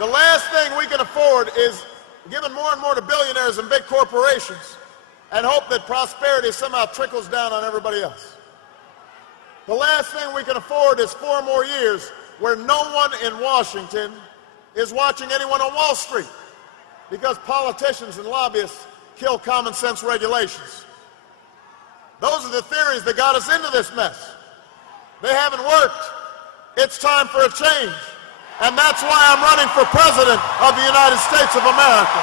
The last thing we can afford is giving more and more to billionaires and big corporations and hope that prosperity somehow trickles down on everybody else. The last thing we can afford is 4 more years where no one in Washington is watching anyone on Wall Street because politicians and lobbyists kill common sense regulations. Those are the theories that got us into this mess. They haven't worked. It's time for a change. And that's why I'm running for President of the United States of America.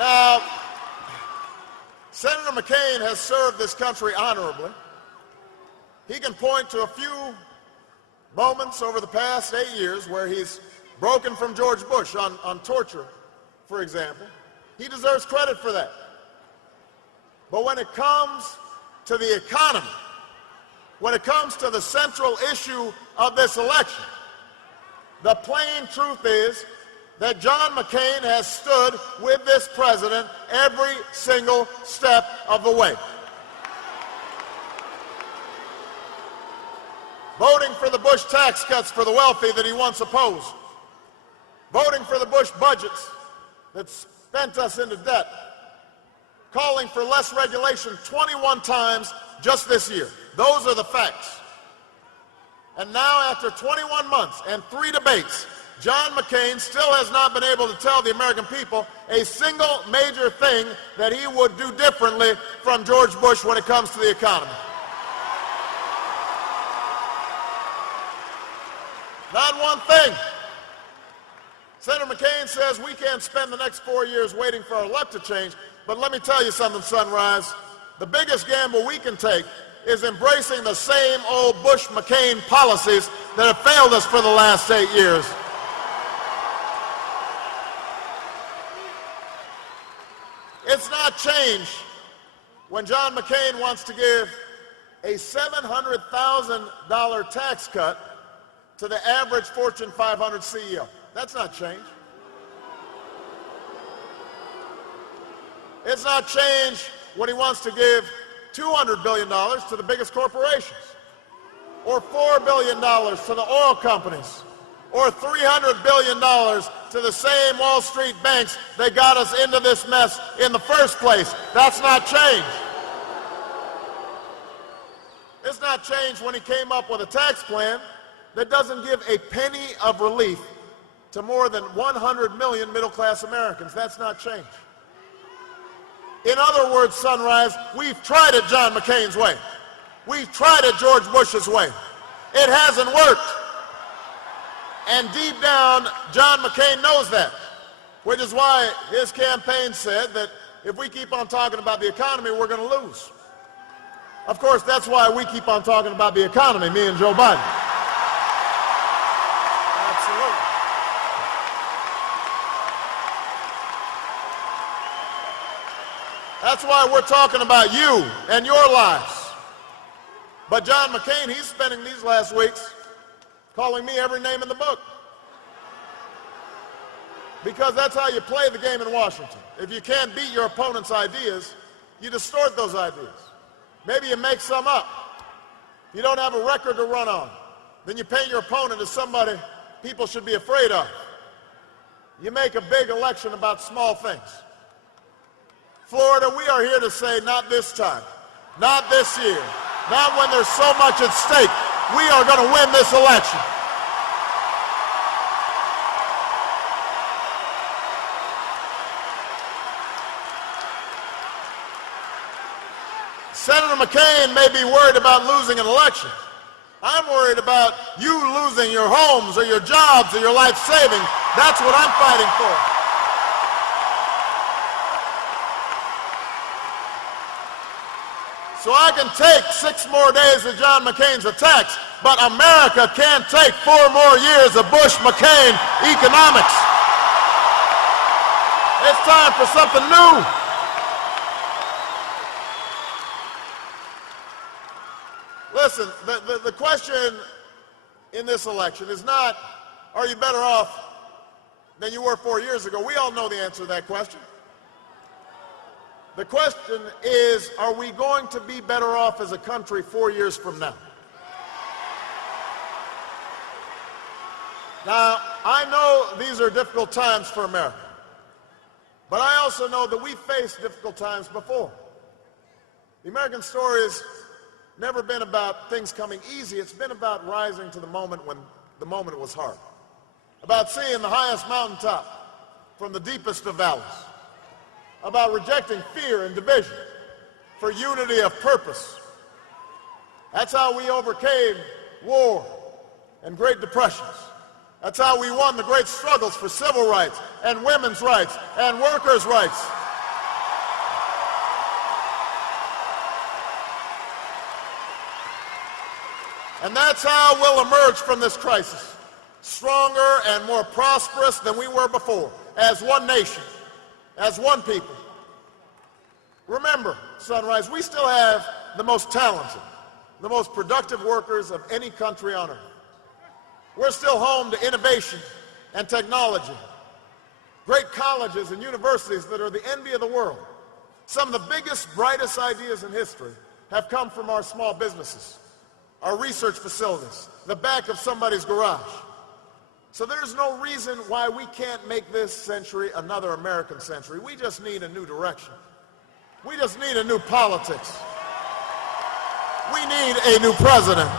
Now, Senator McCain has served this country honorably. He can point to a few moments over the past 8 years where he's broken from George Bush on torture, for example. He deserves credit for that. But when it comes to the economy, when it comes to the central issue of this election, the plain truth is that John McCain has stood with this president every single step of the way. Voting for the Bush tax cuts for the wealthy that he once opposed. Voting for the Bush budgets that spent us into debt. Calling for less regulation 21 times just this year. Those are the facts. And now, after 21 months and 3 debates, John McCain still has not been able to tell the American people a single major thing that he would do differently from George Bush when it comes to the economy. Not one thing. Senator McCain says we can't spend the next 4 years waiting for our luck to change. But let me tell you something, Sunrise. The biggest gamble we can take is embracing the same old Bush-McCain policies that have failed us for the last 8 years. It's not change when John McCain wants to give a $700,000 tax cut to the average Fortune 500 CEO. That's not change. It's not change when he wants to give $200 billion to the biggest corporations, or $4 billion to the oil companies, or $300 billion to the same Wall Street banks that got us into this mess in the first place. That's not change. It's not change when he came up with a tax plan that doesn't give a penny of relief to more than 100 million middle-class Americans. That's not change. In other words, Sunrise, we've tried it John McCain's way. We've tried it George Bush's way. It hasn't worked. And deep down, John McCain knows that, which is why his campaign said that if we keep on talking about the economy, we're going to lose. Of course, that's why we keep on talking about the economy, me and Joe Biden. Absolutely. That's why we're talking about you and your lives. But John McCain, he's spending these last weeks calling me every name in the book. Because that's how you play the game in Washington. If you can't beat your opponent's ideas, you distort those ideas. Maybe you make some up. You don't have a record to run on. Then you paint your opponent as somebody people should be afraid of. You make a big election about small things. Florida, we are here to say not this time, not this year, not when there's so much at stake. We are going to win this election. Senator McCain may be worried about losing an election. I'm worried about you losing your homes or your jobs or your life savings. That's what I'm fighting for. So I can take 6 more days of John McCain's attacks, but America can't take 4 more years of Bush-McCain economics. It's time for something new. Listen, the question in this election is not, are you better off than you were 4 years ago? We all know the answer to that question. The question is, are we going to be better off as a country 4 years from now? Now, I know these are difficult times for America, but I also know that we faced difficult times before. The American story has never been about things coming easy. It's been about rising to the moment when the moment was hard, about seeing the highest mountaintop from the deepest of valleys, about rejecting fear and division for unity of purpose. That's how we overcame war and Great Depressions. That's how we won the great struggles for civil rights and women's rights and workers' rights. And that's how we'll emerge from this crisis, stronger and more prosperous than we were before, as one nation, as one people. Remember, Sunrise, we still have the most talented, the most productive workers of any country on earth. We're still home to innovation and technology, great colleges and universities that are the envy of the world. Some of the biggest, brightest ideas in history have come from our small businesses, our research facilities, the back of somebody's garage. So there's no reason why we can't make this century another American century. We just need a new direction. We just need a new politics. We need a new president.